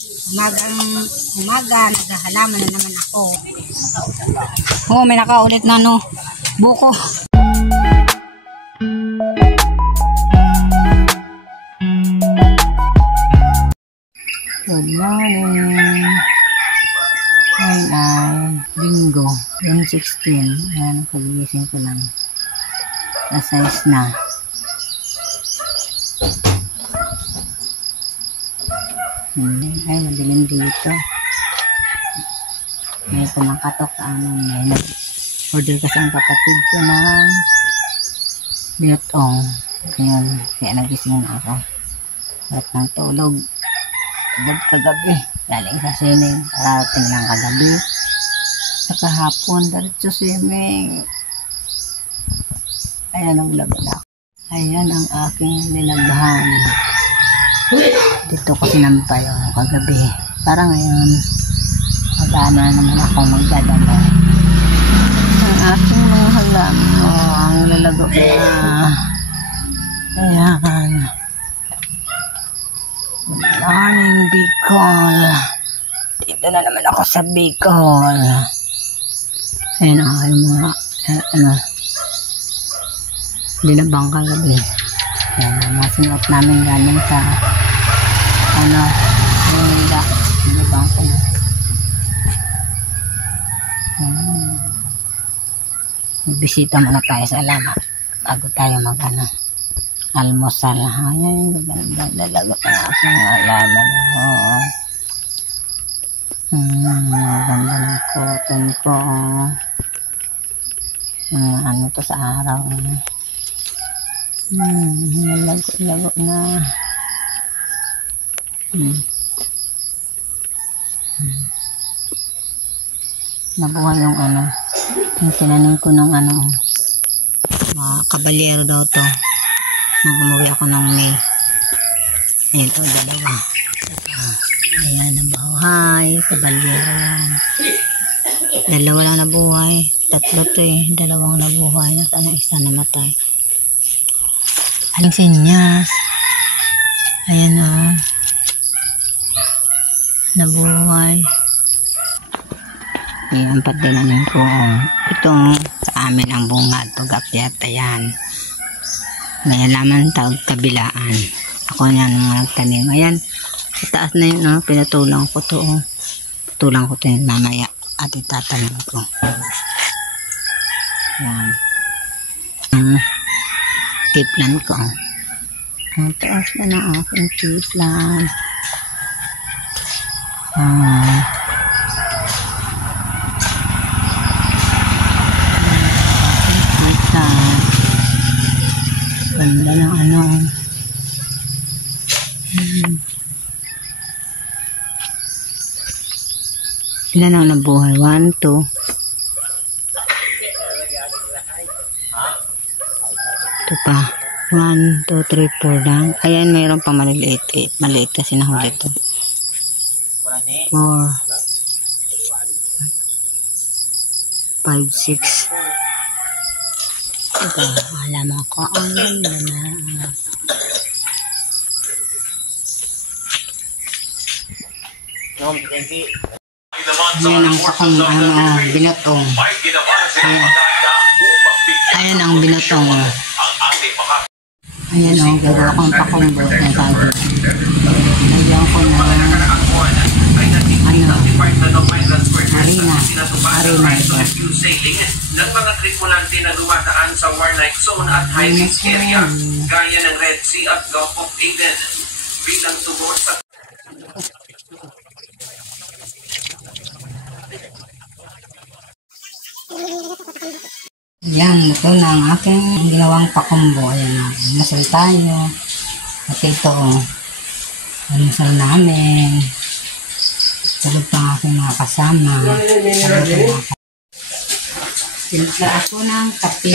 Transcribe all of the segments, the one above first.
Umaga, naghahalaman na naman ako. Oo, may nakaulit na no, buko. Good morning. Ngayon ay Linggo, June 16. Ayan, kagigising ko lang. Nasize na. Ay, madilim dito. May kumakatok sa amin. May order kasi ang kapatid ko ng biltong. Ngayon, kaya nagising na ako. Sarap ng tulog. Agad kagabi. Galing sa swimming. Parating lang kagabi. Sa kahapon, diretso swimming. Ayan ang lagalak. Ayan ang aking nilaghan. Dito ko sinampay yung kagabi. Para ngayon, mag-ano naman ako magdadala. Ang aking mga halaman. Ang lalago na. Ayan. Good morning, Bicol. Dito na naman ako sa Bicol. Ayan ang aking mga, binabang kagabi. Ayan ang mga sinuot namin galing sa binabang ko na. Magbisita muna tayo sa alamat bago tayo almusal. Ayan, lalago na aking alaman. Maganda ng cotton ko. Ano to sa araw. Lago na. Nabuhay yung yung tinanim ko ng mga kabalyero daw to nung umuwi ako ng May. Ayan to, dalawa. Ayan, nabuhay kabalyero yan. Dalawa lang nabuhay, tatlo to dalawang nabuhay, isa namatay. Aling sinyas. Ayan nabuhay. Ayan, padalanin ko. Itong sa amin ang bunga. Pag-akyat, ayan. May alaman tawag kabilaan. Ako niyan mga nagtanim. Ayan, sa taas na yun, pinatulang ko to. Patulang ko to yun mamaya at itatanim ko. Ayan. Tiplan ko. Ang taas na ng aking tiplan. Ganda ng ilan ang nabuhay? 1, 2. Ito pa. 1, 2, 3, 4 lang. Ayan, mayroon pa maliliit. Maliit kasi nahuli ito. 4, 5, 6. Ito, alam ako ang ganda na. Ayan ang sakong binatong. Ayan ang binatong. Ayan gagawa ko ang pakumbot ng sabi. Ayan ko na arena ito. Ng mga tripulante na dumadaan sa warlike zone at high-risk area gaya ng Red Sea at Gulf of Aden bilang tugon sa Yan, ito na ang aking ginawang pakumbo. Ayan, masal tayo. At ito, masal namin. Tulog pa ang aking mga kasama. Sinta ako ng kape.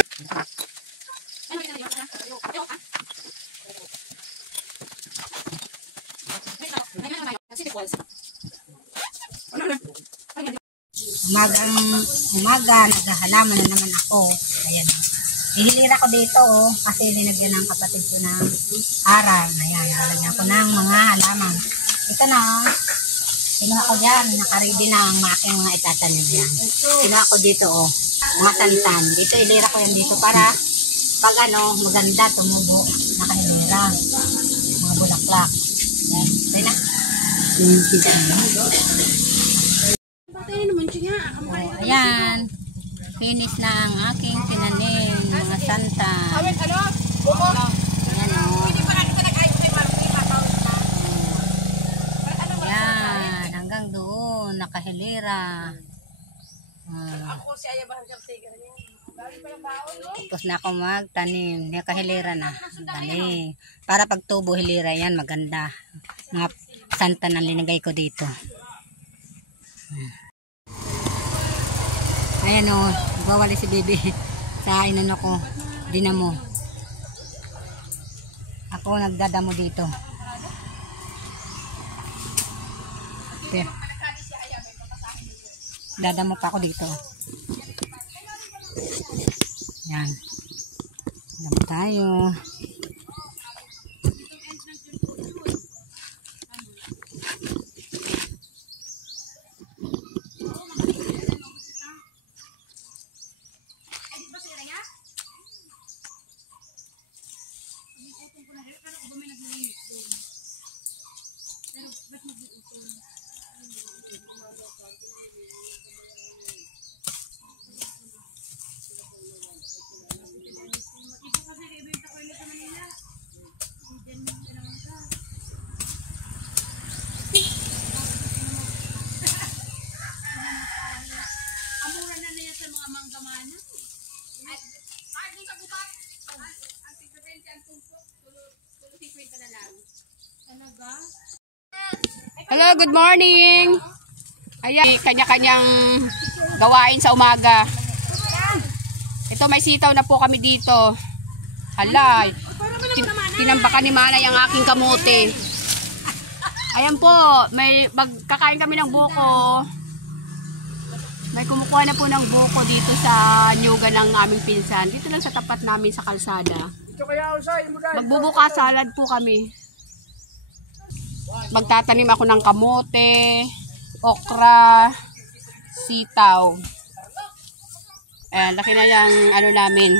Umaga, naghahalaman na naman ako. Ayan. Ihilira ko dito kasi linagyan ng kapatid ko ng aral. Ayan, lalagyan ko ng mga halaman. Ito na Kinuha ko dyan, nakaready na ang aking mga itatanim yan. Kinuha ko dito, oh, mga santan. Dito, ilira ko yan dito para pag ano, maganda, tumubo, nakahilira. Mga bulaklak. Yan, tayo na. Oh, ayan. Finish na ang aking tinanim, mga santan. Ayan, oh. Yan, hanggang doon, nakahilira. Tapos na ako magtanim, nakahilira na. Tanim. Para pag tubo hilira yan, maganda. Mga santan ang linagay ko dito. Ayan o, bawali si Bibi sa inano ko, dinamo. Ako nagdadamo dito. Okay. Dadamo pa ako dito. Yan. Damo tayo. Hello, good morning. Ayan, kanya-kanyang gawain sa umaga. Ito, may sitaw na po kami dito. Halay. Tinambakan ni Manay ang aking kamote. Ayan po, may magkakain kami ng buko. May kumukuha na po ng buko dito sa nyuga ng aming pinsan. Dito lang sa tapat namin sa kalsada. Magbubuka salad po kami. Magtatanim ako ng kamote, okra, sitaw. Ayan, laki na yung ano namin,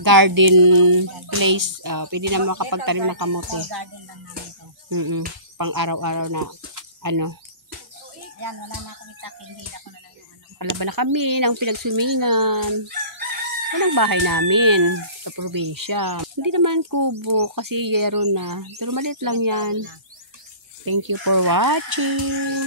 garden place. Pwede na makapagtanim ng kamote. Pang araw-araw na ano. Yan, wala na akong itakin, hindi ako na lang yung ano. Kalaban na kami ng pinagswimingan. Yan ang bahay namin sa probinsya. Hindi naman kubo kasi yero na. Pero maliit lang yan. Thank you for watching.